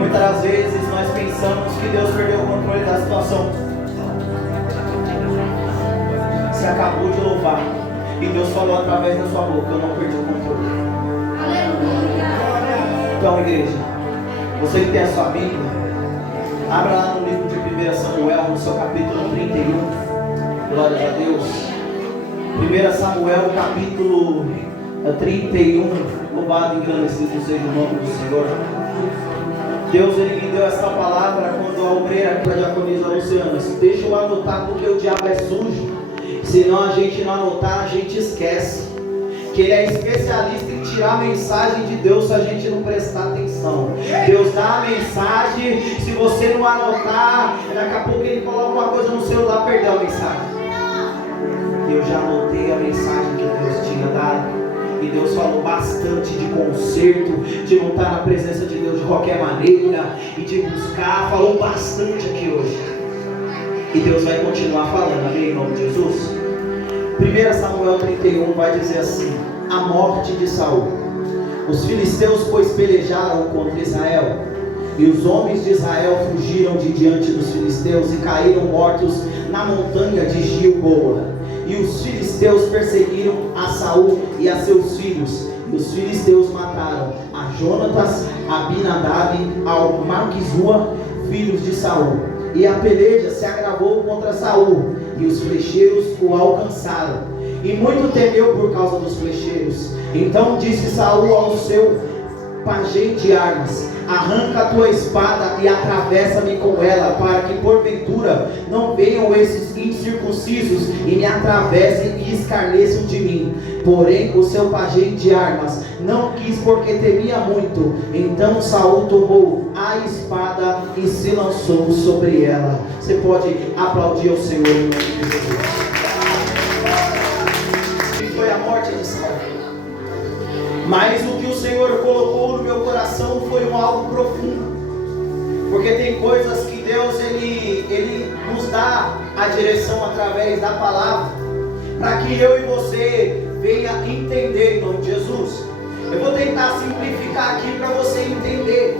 muitas das vezes nós pensamos que Deus perdeu o controle da situação. Você acabou de louvar e Deus falou através da sua boca: eu não perdi o controle. Então, igreja, você que tem a sua Bíblia, abra lá no livro de 1 Samuel, no seu capítulo 31. Glória a Deus. 1 Samuel, capítulo 31. Louvado e engrandecido seja o nome do Senhor. Deus, Ele me deu essa palavra quando a obreira aqui, a diaconisa Luciana, deixa eu anotar porque o diabo é sujo. Senão a gente não anotar, a gente esquece. Que Ele é especialista em tirar a mensagem de Deus se a gente não prestar atenção. Deus dá a mensagem, se você não anotar, daqui a pouco Ele coloca uma coisa no celular, perdeu a mensagem. Eu já anotei a mensagem que Deus tinha dado. E Deus falou bastante de conserto, de não estar na presença de Deus de qualquer maneira, e de buscar, falou bastante aqui hoje. E Deus vai continuar falando, amém, em nome de Jesus. 1 Samuel 31 vai dizer assim: a morte de Saul. Os filisteus, pois, pelejaram contra Israel, e os homens de Israel fugiram de diante dos filisteus e caíram mortos na montanha de Gilboa. E os filisteus perseguiram a Saul e a seus filhos. E os filisteus mataram a Jonatas, a Abinadab, ao Malquizua, filhos de Saul. E a peleja se agravou contra Saul, e os flecheiros o alcançaram. E muito temeu por causa dos flecheiros. Então disse Saul ao seu pajem de armas: arranca a tua espada e atravessa-me com ela, para que porventura não venham esses incircuncisos e me atravessem e escarneçam de mim. Porém o seu pajem de armas não quis, porque temia muito. Então Saul tomou a espada e se lançou sobre ela. Você pode aplaudir ao Senhor em nome de Jesus. E foi a morte de Saul. Mas o que o Senhor colocou no meu coração foi algo profundo. Porque tem coisas que Deus ele nos dá a direção através da palavra, para que eu e você venha entender em nome de Jesus. Eu vou tentar simplificar aqui para você entender.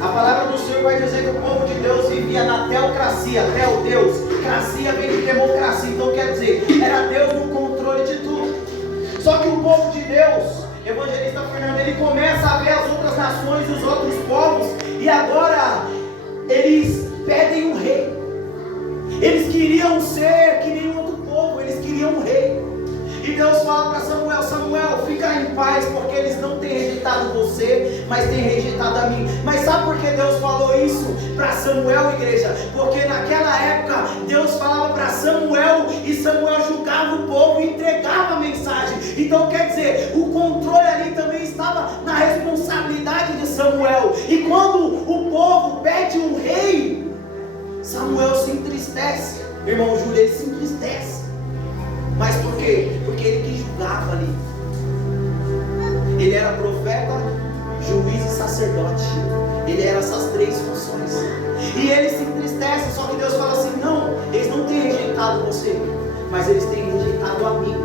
A palavra do Senhor vai dizer que o povo de Deus vivia na teocracia. Deus, cracia vem de democracia. Então quer dizer, era Deus no controle de tudo. Só que o povo de Deus, evangelista Fernando, ele começa a ver as outras nações e os outros povos, e agora eles pedem um rei. Eles queriam ser que nem outro povo, eles queriam um rei. E Deus fala para Samuel: Samuel, fica em paz, porque eles não têm rejeitado você, mas têm rejeitado a mim. Mas sabe por que Deus falou isso para Samuel, igreja? Porque naquela época Deus falava para Samuel, e Samuel julgava o povo e entregava a mensagem. Então quer dizer, o controle ali também estava na responsabilidade de Samuel. E quando o povo pede um rei, Samuel se entristece. Irmão Júlio, ele se entristece. Mas por quê? Porque ele que julgava ali. Ele era profeta, juiz e sacerdote. Ele era essas três funções. E ele se entristece, só que Deus fala assim: não, eles não têm rejeitado você, mas eles têm rejeitado a mim.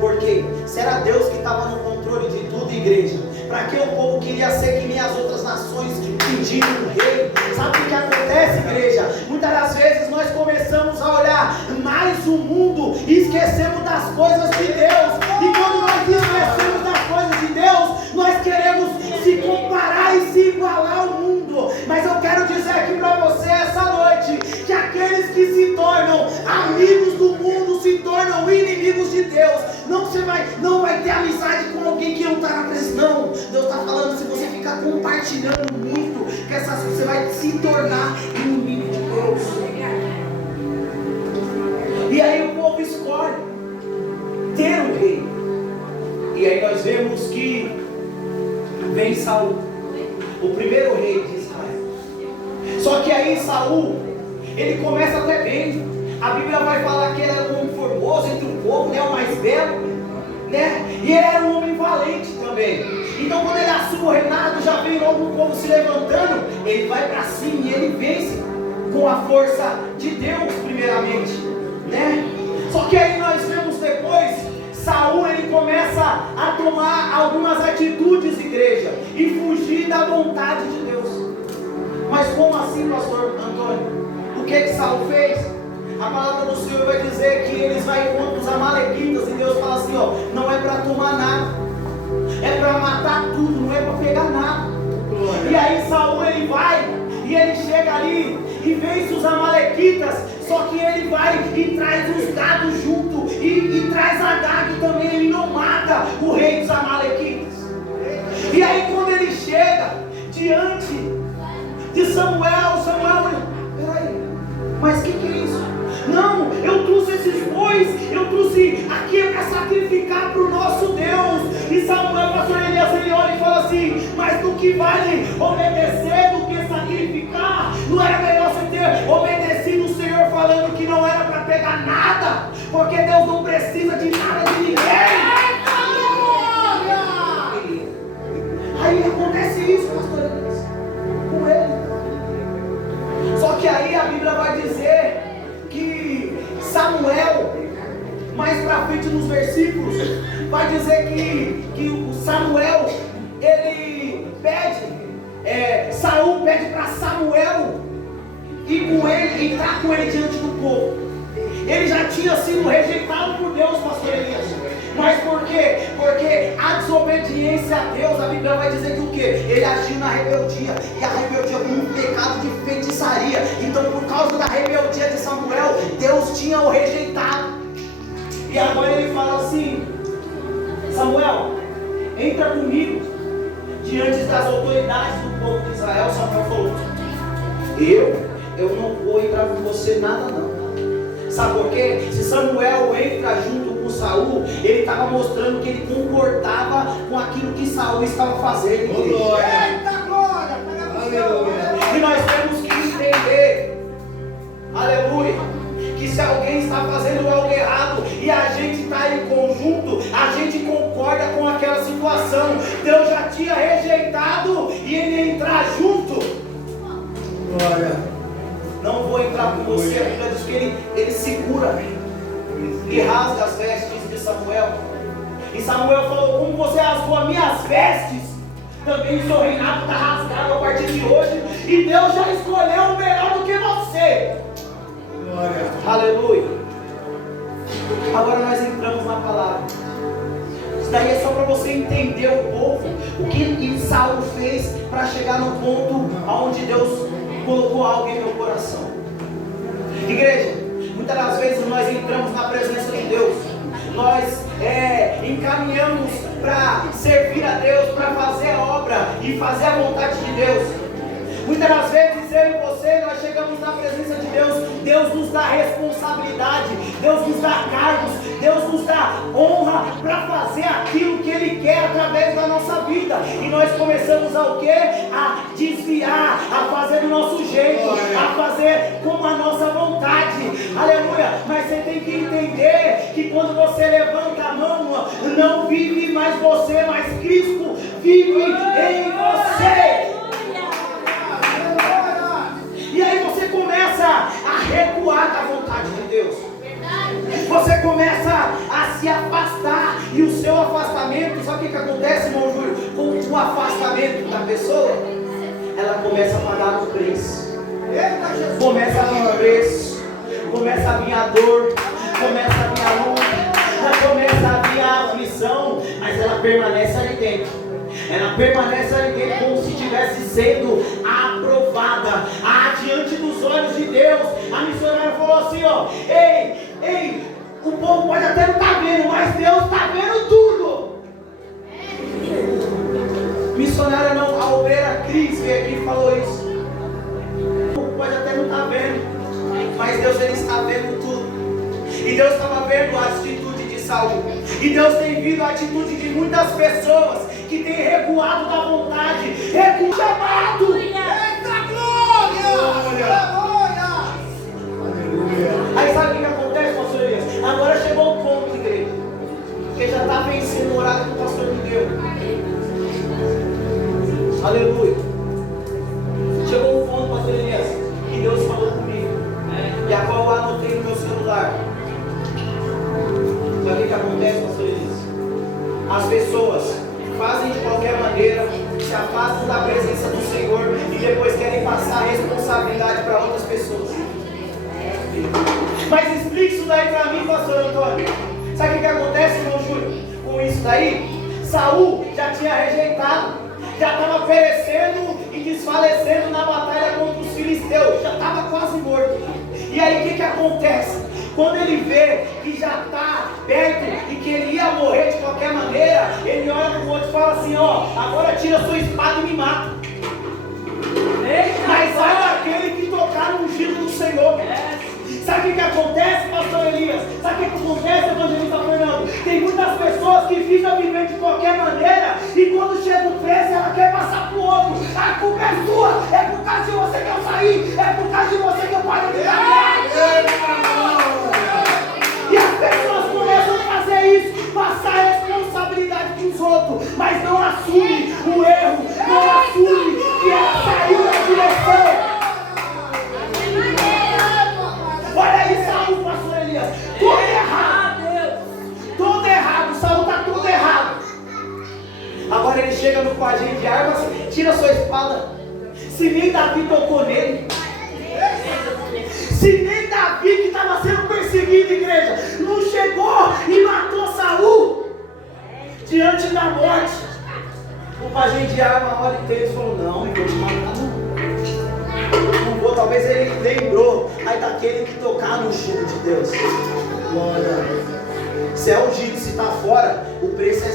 Por quê? Se era Deus que estava no controle de tudo, igreja, para que o povo queria ser que nem as outras nações pedindo um rei? Sabe o que acontece, igreja? Muitas das vezes nós começamos a olhar mais o mundo e esquecemos das coisas de Deus. E quando nós esquecemos das coisas de Deus, nós queremos se comparar e se igualar ao mundo. Mas eu quero dizer aqui para você essa noite, que aqueles que se tornam amigos do mundo se tornam inimigos de Deus. Não vai ter amizade com alguém que não está na presença. Não, Deus está falando, se você ficar compartilhando muito, que você vai se tornar inimigo de Deus. E aí o povo escolhe ter um rei. E aí nós vemos que vem Saul, o primeiro rei de Israel. Só que aí Saul, ele começa até bem. A Bíblia vai falar que ele era um homem formoso entre o povo, né, o mais belo, né? E ele era um homem valente também. Então quando ele assume o reinado, já vem logo o povo se levantando, ele vai para cima e ele vence com a força de Deus primeiramente, né? Só que aí nós vemos depois, Saul, ele começa a tomar algumas atitudes, igreja, e fugir da vontade de Deus. Mas como assim, pastor Antônio? O que Saul fez? A palavra do Senhor vai dizer que eles vão contra os amalequitas, e Deus fala assim, ó, não é para tomar nada, é para matar tudo, não é para pegar nada. E aí Saul ele vai e ele chega ali e vence os amalequitas, só que ele vai e traz os gados junto e traz Agag também, ele não mata o rei dos amalequitas. E aí quando ele chega diante de Samuel, peraí, mas que é isso? Não, eu trouxe esses bois, eu trouxe aqui para sacrificar para o nosso Deus. E Samuel, pastor Elias, ele olha e fala assim, mas do que vale obedecer do que sacrificar? Não era melhor você ter obedecido o Senhor falando que não era para pegar nada, porque Deus não precisa de nada de ninguém. Aí acontece isso, pastor Elias, com ele. Só que aí a Bíblia vai dizer que Samuel, mais pra frente nos versículos, vai dizer que o Samuel, ele pede, Saul pede para Samuel ir com ele, entrar com ele diante do povo. Ele já tinha sido rejeitado por Deus, pastor Elias. Mas por quê? Porque a desobediência a Deus, a Bíblia vai dizer que o quê? Ele agiu na rebeldia, e a rebeldia como um pecado de feitiçaria. Então por causa da rebeldia de Samuel, Deus tinha o rejeitado. E agora ele fala assim, Samuel, entra comigo diante das autoridades do povo de Israel. Samuel falou, eu não vou entrar com você nada não. Sabe por quê? Se Samuel entra junto com Saul, ele estava mostrando que ele concordava com aquilo que Saul estava fazendo. Eita glória! E nós temos que entender, aleluia, que se alguém está fazendo algo errado e a gente está em conjunto, a gente concorda com aquela situação. Deus já tinha rejeitado e ele ia entrar junto. Glória! Não vou entrar com você. A Bíblia diz que ele segura e rasga as vestes de Samuel. E Samuel falou, como você rasgou as minhas vestes, também o seu reinado está rasgado a partir de hoje, e Deus já escolheu o melhor do que você. Glória. Aleluia. Agora nós entramos na palavra. Isso daí é só para você entender o povo, o que Saul fez para chegar no ponto onde Deus colocou algo em meu coração. Igreja, muitas das vezes nós entramos na presença de Deus, nós encaminhamos para servir a Deus, para fazer a obra e fazer a vontade de Deus. Muitas das vezes eu e você, nós chegamos na presença de Deus, Deus nos dá responsabilidade, Deus nos dá cargos, Deus nos dá honra para fazer aquilo que Ele quer através da nossa vida. E nós começamos a quê? A desviar, a fazer do nosso jeito, a fazer como a nossa vontade. Aleluia! Mas você tem que entender que quando você levanta a mão, não vive mais você, mas Cristo vive em você. E aí você começa a recuar da vontade de Deus. Você começa a se afastar. E o seu afastamento, sabe o que acontece, irmão Júlio? Com o afastamento da pessoa, ela começa a pagar o preço. Começa a vir o preço. Começa a vir a dor. Começa a vir a luta. Começa a vir a aflição. Mas ela permanece ali dentro. Ela permanece ali dentro como se estivesse sendo aprovada diante dos olhos de Deus. A missionária falou assim, ó, ei, o povo pode até não estar vendo, mas Deus está vendo tudo. Missionária não, a obreira Cris veio aqui e falou isso. O povo pode até não estar vendo, mas Deus ele está vendo tudo. E Deus estava vendo a atitude de Saul. E Deus tem visto a atitude de muitas pessoas que têm recuado da vontade, recuado chamado. Eita glória! Aí sabe o que acontece, pastor Elias? Agora chegou o ponto, igreja, que já está vencendo o horário que o pastor me deu. Aleluia. Chegou um ponto, pastor Elias, que Deus falou comigo, e a qual eu anotei no meu celular. Sabe o que acontece, pastor Elias? As pessoas fazem de qualquer maneira, se afastam da presença do Senhor, e depois querem passar a responsabilidade para outras pessoas. Mas explique isso daí para mim, pastor Antônio. Sabe o que acontece, irmão Júlio, com isso daí? Saul já tinha rejeitado, já estava perecendo e desfalecendo na batalha contra os filisteus, já estava quase morto. E aí o que acontece? Quando ele vê que já está perto e que ele ia morrer de qualquer maneira, ele olha para o outro e fala assim: ó, agora tira sua espada e me mata. Mas sai daquele que tocar no ungido do Senhor. Sabe o que acontece, pastor Elias? Sabe o que acontece, evangelista Fernando? Tem muitas pessoas que ficam vivendo de qualquer maneira e quando chega o preço ela quer passar pro outro. A culpa é sua, é por causa de você que eu saí, é por causa de você que eu parei de trabalhar. E as pessoas começam a fazer isso, passar a responsabilidade para os outros, mas não assume o erro, não assume que ela saiu da direção. Olha aí Saul, pastor Elias, tudo errado, tudo errado, Saul está tudo errado. Agora ele chega no quadrinho de armas, tira sua espada. Se nem Davi tocou nele, se nem Davi que estava sendo perseguido, igreja, não chegou e matou Saul diante da morte. O pajem de arma olha e ele falou: não, eu vou te matar não. Não vou, talvez ele lembrou aí daquele que tocar no ungido de Deus. Glória. Se é ungido, se está fora, o preço é